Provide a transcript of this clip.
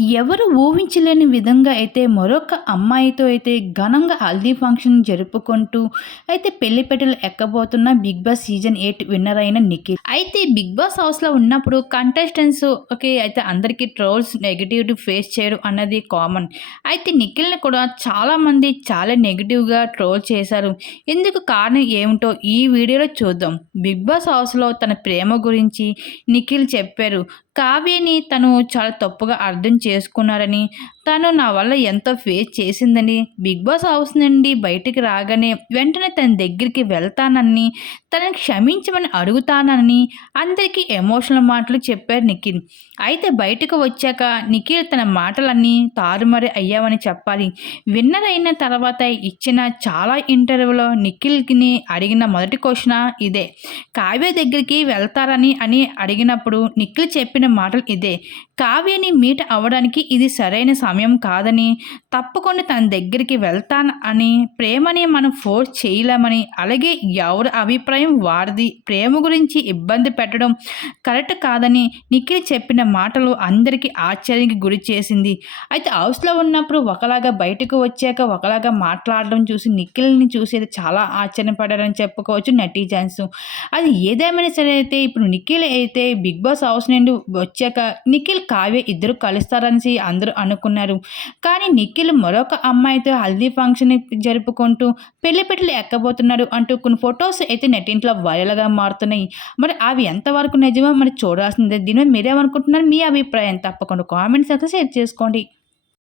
ఎవరు ఊహించలేని విధంగా అయితే మరొక అమ్మాయితో అయితే ఘనంగా హల్దీ ఫంక్షన్ జరుపుకుంటూ అయితే పెళ్ళిపెట్టెలు ఎక్కబోతున్న Bigg Boss season eight winner అయిన నిఖిల్. అయితే బిగ్ బాస్ హౌస్లో ఉన్నప్పుడు కంటెస్టెంట్స్ ఓకే అయితే అందరికీ ట్రోల్స్ నెగిటివిటీ ఫేస్ చేయడం అన్నది కామన్ అయితే నిఖిల్ని కూడా చాలామంది చాలా నెగిటివ్గా ట్రోల్ చేశారు. ఇందుకు కారణం ఏమిటో ఈ వీడియోలో చూద్దాం. బిగ్ బాస్ హౌస్లో తన ప్రేమ గురించి నిఖిల్ చెప్పారు. కావ్యని తను చాలా తప్పుగా అర్థం చేసుకున్నారని తను నా వల్ల ఎంతో ఫేస్ చేసిందని బిగ్ బాస్ హౌస్ నుండి బయటికి రాగానే వెంటనే తన దగ్గరికి వెళ్తానని తనని క్షమించమని అడుగుతానని అందరికీ ఎమోషనల్ మాటలు చెప్పారు నిఖిల్. అయితే బయటకు వచ్చాక నిఖిల్ తన మాటలన్నీ తారుమారి అయ్యావని చెప్పాలి. విన్నర్ అయిన తర్వాత ఇచ్చిన చాలా ఇంటర్వ్యూలో నిఖిల్కి అడిగిన మొదటి క్వశ్చన్ ఇదే. కావ్య దగ్గరికి వెళ్తారని అని అడిగినప్పుడు నిఖిల్ చెప్పిన మాటలు ఇదే. కావ్యని మీట్ అవ్వడానికి ఇది సరైన సమయం కాదని తప్పకుండా తన దగ్గరికి వెళ్తాను అని ప్రేమని మనం ఫోర్స్ చేయలేమని అలాగే ఎవరి అభిప్రాయం వారిది ప్రేమ గురించి ఇబ్బంది పెట్టడం కరెక్ట్ కాదని నిఖిల్ చెప్పిన మాటలు అందరికీ ఆశ్చర్యానికి గురి చేసింది. అయితే హౌస్లో ఉన్నప్పుడు ఒకలాగా బయటకు వచ్చాక ఒకలాగా మాట్లాడడం చూసి నిఖిల్ని చూసి చాలా ఆశ్చర్యపడారని చెప్పుకోవచ్చు నెటిజన్స్. అది ఏదేమైనా సరే అయితే ఇప్పుడు నిఖిల్ అయితే బిగ్ బాస్ హౌస్ నుండి వచ్చాక నిఖిల్ కావ్య ఇద్దరు కలుస్తారని అందరూ అనుకున్నారు. కానీ నిఖిల్ మరొక అమ్మాయితో హల్దీ ఫంక్షన్ జరుపుకుంటూ పెళ్ళి పెళ్ళి ఎక్కబోతున్నారు అంటూ కొన్ని ఫొటోస్ అయితే నెట్టింట్లో వైరల్గా మారుతున్నాయి. మరి అవి ఎంతవరకు నిజమో మరి చూడాల్సిందే. దీని మీద మీరేమనుకుంటున్నారు? మీ అభిప్రాయం తప్పకుండా కామెంట్స్ సెక్షన్ షేర్ చేసుకోండి.